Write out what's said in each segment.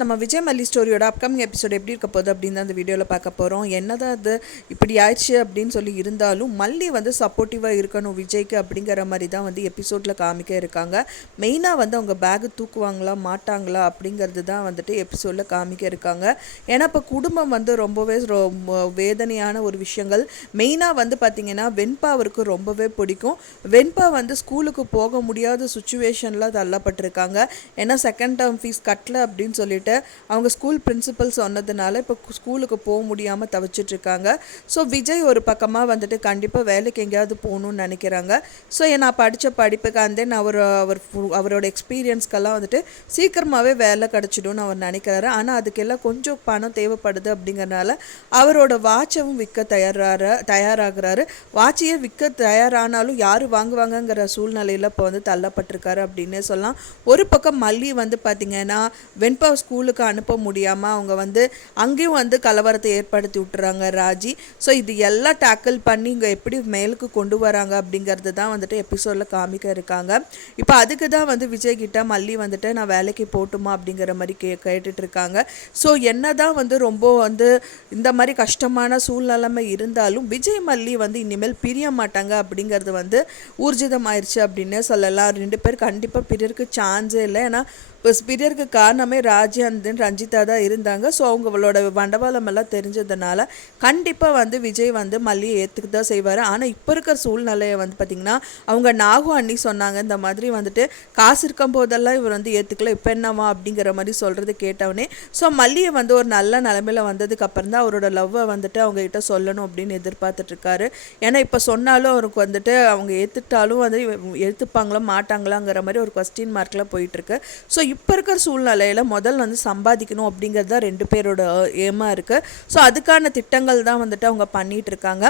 நம்ம விஜய் மல்லி ஸ்டோரியோட upcoming episode எப்படி இருக்க போகுது அப்படின்னு தான் அந்த வீடியோவில் பார்க்க போகிறோம். என்னதான் அது இப்படி ஆயிடுச்சு அப்படின்னு சொல்லி இருந்தாலும் மல்லி வந்து சப்போர்ட்டிவாக இருக்கணும் விஜய்க்கு அப்படிங்கிற மாதிரி தான் வந்து எபிசோடில் காமிக்க இருக்காங்க. மெயினாக வந்து அவங்க பேகு தூக்குவாங்களா மாட்டாங்களா அப்படிங்கிறது தான் வந்துட்டு எபிசோடில் காமிக்க இருக்காங்க. ஏன்னா இப்போ குடும்பம் வந்து ரொம்பவே வேதனையான ஒரு விஷயங்கள். மெயினாக வந்து பார்த்திங்கன்னா வெண்பா அவருக்கு ரொம்பவே பிடிக்கும். வெண்பா வந்து ஸ்கூலுக்கு போக முடியாத சுச்சுவேஷனில் தள்ளப்பட்டிருக்காங்க. ஏன்னா செகண்ட் டேர்ம் ஃபீஸ் கட்டல அப்படின்னு சொல்லிட்டு அவங்க ஸ்கூல் பிரின்சிபல் சொன்னதுனால இப்போ ஸ்கூலுக்கு போக முடியாமல் தவிச்சிட்ருக்காங்க. ஸோ விஜய் ஒரு பக்கமாக வந்துட்டு கண்டிப்பாக வேலைக்கு எங்கேயாவது போகணுன்னு நினைக்கிறாங்க. ஸோ நான் படித்த படிப்புக்கு அண்ட் தென் அவரோட எக்ஸ்பீரியன்ஸ்க்கெல்லாம் வந்துட்டு சீக்கிரமாகவே வேலை கிடச்சிடும்னு அவர் நினைக்கிறாரு. ஆனால் அதுக்கெல்லாம் கொஞ்சம் பணம் தேவைப்படுது அப்படிங்கிறனால அவரோட வாட்சவும் விற்க தயாராகிறாரு. வாட்சையே விற்க தயாரானாலும் யார் வாங்குவாங்கங்கிற சூழ்நிலையில் இப்போ வந்து தள்ளப்பட்டிருக்காரு அப்படின்னே சொல்லலாம். ஒரு பக்கம் மல்லி வந்து பார்த்திங்கன்னா வெண்பா ஸ்கூலுக்கு அனுப்ப முடியாமல் அவங்க வந்து அங்கேயும் வந்து கலவரத்தை ஏற்படுத்தி விட்டுறாங்க ராஜி. ஸோ இது எல்லாம் டேக்கிள் பண்ணி இங்கே எப்படி மேலுக்கு கொண்டு வராங்க அப்படிங்கிறது தான் வந்துட்டு எபிசோடில் காமிக்க இருக்காங்க. இப்போ அதுக்கு தான் வந்து விஜய் கிட்ட மல்லி வந்துட்டு நான் வேலைக்கு போட்டுமா அப்படிங்கிற மாதிரி கேட்டுட்டு இருக்காங்க. ஸோ என்ன தான் வந்து ரொம்ப வந்து இந்த மாதிரி கஷ்டமான சூழ்நிலைமை இருந்தாலும் விஜய் மல்லி வந்து இனிமேல் பிரிய மாட்டாங்க அப்படிங்கிறது வந்து ஊர்ஜிதமாயிருச்சு அப்படின்னே சொல்லலாம். 2 பேர் கண்டிப்பாக பிரியருக்கு சான்ஸே இல்லை. ஏன்னா இப்போ பிரியருக்கு காரணமே ராஜி அண்ட் ரஞ்சிதா தான் இருந்தாங்க. ஸோ அவங்களோட வண்டவாளம் எல்லாம் தெரிஞ்சதுனால கண்டிப்பாக வந்து விஜய் வந்து மல்லியை ஏற்றுக்கு தான் செய்வார். ஆனால் இப்போ இருக்கிற சூழ்நிலையை வந்து பார்த்திங்கன்னா அவங்க நாகு அண்ணி சொன்னாங்க இந்த மாதிரி வந்துட்டு காசு இருக்கும் போதெல்லாம் இவர் வந்து ஏற்றுக்கல, இப்போ என்னவா அப்படிங்கிற மாதிரி சொல்கிறது கேட்டவனே. ஸோ மல்லியை வந்து ஒரு நல்ல நிலைமையில் வந்ததுக்கு அப்புறம் தான் அவரோட லவ்வை வந்துட்டு அவங்ககிட்ட சொல்லணும் அப்படின்னு எதிர்பார்த்துட்ருக்காரு. ஏன்னா இப்போ சொன்னாலும் அவருக்கு வந்துட்டு அவங்க ஏற்றுட்டாலும் வந்து ஏற்றுப்பாங்களா மாட்டாங்களாங்கிற மாதிரி ஒரு கொஸ்டின் மார்க்கில் போயிட்டுருக்கு. ஸோ இப்போ இருக்கிற சூழ்நிலையில் முதல் வந்து சம்பாதிக்கணும் அப்படிங்கிறது தான் 2 பேரோட ஏமாக இருக்குது. ஸோ அதுக்கான திட்டங்கள் தான் வந்துட்டு அவங்க பண்ணிகிட்டு இருக்காங்க.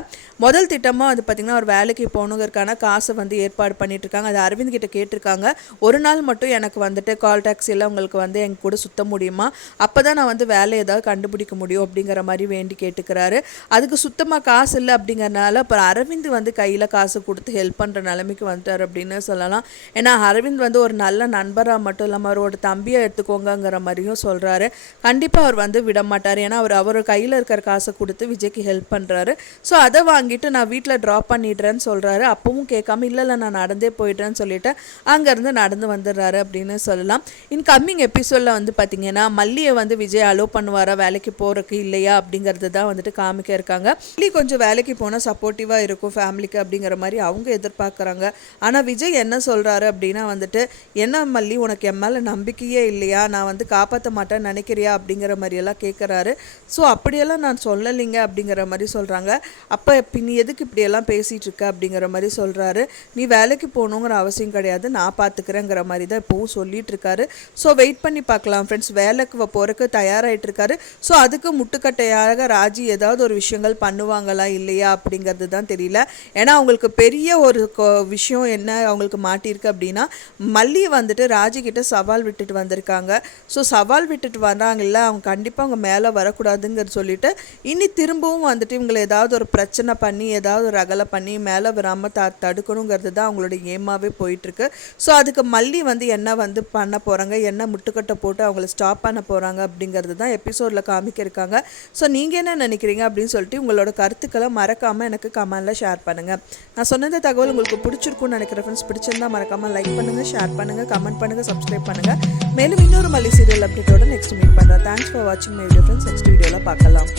முதல் திட்டமாக வந்து பார்த்திங்கன்னா ஒரு வேலைக்கு போகணுங்கிறதுக்கான காசை வந்து ஏற்பாடு பண்ணிகிட்ருக்காங்க. அது அரவிந்த் கிட்ட கேட்டிருக்காங்க. ஒரு நாள் மட்டும் எனக்கு வந்துட்டு கால் டாக்ஸியில் உங்களுக்கு வந்து எங்க கூட சுற்ற முடியுமா, அப்போ தான் நான் வந்து வேலை ஏதாவது கண்டுபிடிக்க முடியும் அப்படிங்கிற மாதிரி வேண்டி கேட்டுக்கிறாரு. அதுக்கு சுத்தமாக காசு இல்லை அப்படிங்கிறனால அப்புறம் அரவிந்த் வந்து கையில் காசு கொடுத்து ஹெல்ப் பண்ணுற நிலைமைக்கு வந்துட்டார் அப்படின்னு சொல்லலாம். ஏன்னா அரவிந்த் வந்து ஒரு நல்ல நண்பராக மட்டும் இல்லாமல் அவரோட தம்பியை எடுத்துக்கோங்கிற மாதிரியும் சொல்கிறாரு. கண்டிப்பாக அவர் வந்து விட மாட்டார். ஏன்னா அவர் கையில் இருக்கிற காசை கொடுத்து விஜய்க்கு ஹெல்ப் பண்ணுறாரு. ஸோ அதை வாங்கிட்டு நான் வீட்டில் ட்ராப் பண்ணிடுறேன்னு சொல்கிறாரு. அப்பவும் கேட்காம இல்லை நான் நடந்தே போயிடுறேன்னு சொல்லிட்டு அங்கேருந்து நடந்து வந்துடுறாரு அப்படின்னு சொல்லலாம். கம்மிங் எபிசோடில் வந்து பார்த்திங்கன்னா மல்லியை வந்து விஜய் அலோவ் பண்ணுவாரா வேலைக்கு போகிறதுக்கு இல்லையா அப்படிங்கிறது தான் வந்துட்டு காமிக்க இருக்காங்க. மல்லி கொஞ்சம் வேலைக்கு போனால் சப்போர்ட்டிவாக இருக்கும் ஃபேமிலிக்கு அப்படிங்கிற மாதிரி அவங்க எதிர்பார்க்குறாங்க. ஆனால் விஜய் என்ன சொல்கிறாரு அப்படின்னா வந்துட்டு என்ன மல்லி உனக்கு என் மேலே நம்பிக்கையே இல்லையா, நான் வந்து காப்பாற்ற மாட்டேன்னு நினைக்கிறியா அப்படிங்கிற மாதிரியெல்லாம் கேட்குறாரு. ஸோ அப்படியெல்லாம் நான் சொல்லலைங்க அப்படிங்கிற மாதிரி சொல்கிறாங்க. அப்போ நீ எதுக்கு இப்படியெல்லாம் பேசிகிட்டு இருக்க அப்படிங்கிற மாதிரி சொல்கிறாரு. நீ வேலைக்கு போகணுங்கிற அவசியம் கிடையாது, நான் பார்த்துக்கிறேங்கிற மாதிரி தான் இப்போவும் சொல்லிட்டு இருக்காரு. ஸோ வெயிட் பண்ணி பார்க்கலாம் ஃப்ரெண்ட்ஸ். வேலைக்கு போகிறதுக்கு தயாராகிட்டு இருக்காரு. ஸோ அதுக்கு முட்டுக்கட்டையாக ராஜி ஏதாவது ஒரு விஷயங்கள் பண்ணுவாங்களா இல்லையா அப்படிங்கிறது தான் தெரியல. ஏன்னா அவங்களுக்கு பெரிய ஒரு விஷயம் என்ன அவங்களுக்கு மாட்டியிருக்கு அப்படின்னா மல்லி வந்துட்டு ராஜி கிட்ட சவால் விட்டுட்டு வந்திருக்காங்க. ஸோ சவால் விட்டுட்டு வராங்கல்ல அவங்க கண்டிப்பாக அவங்க மேலே வரக்கூடாதுங்கிற சொல்லிட்டு இனி திரும்பவும் வந்துட்டு இவங்களை ஏதாவது ஒரு பிரச்சனை பண்ணி ஏதாவது ஒரு ரகலை பண்ணி மேலே வராமல் தடுக்கணுங்கிறது தான் அவங்களோட ஏமாவே போயிட்டுருக்கு. ஸோ அதுக்கு மல்லி வந்து என்ன வந்து பண்ண போகிறாங்க, என்ன முட்டுக்கட்டை போட்டு அவங்கள ஸ்டாப் பண்ண போகிறாங்க அப்படிங்கிறது தான் எபிசோடில் காமிக்க இருக்காங்க. ஸோ நீங்கள் என்ன நினைக்கிறீங்க அப்படின்னு சொல்லிட்டு உங்களோட கருத்துக்களை மறக்காமல் எனக்கு கமெண்டில் ஷேர் பண்ணுங்கள். நான் சொன்ன தகவல் உங்களுக்கு பிடிச்சிருக்குன்னு நினைக்கிற ஃப்ரெண்ட்ஸ். பிடிச்சிருந்தால் மறக்காமல் லைக் பண்ணுங்கள், ஷேர் பண்ணுங்கள், கமெண்ட் பண்ணுங்கள், சப்ஸ்கிரைப் பண்ணுங்கள். மேலும் இன்னொரு மல்லி சீரியல் அப்டேட்டோட நெக்ஸ்ட் மீட் பண்ணுறேன். தேங்க்ஸ் ஃபார் வாட்சிங் மை வீடியோ ஃப்ரெண்ட்ஸ். நெக்ஸ்ட் வீடியோவில் பார்க்கலாம்.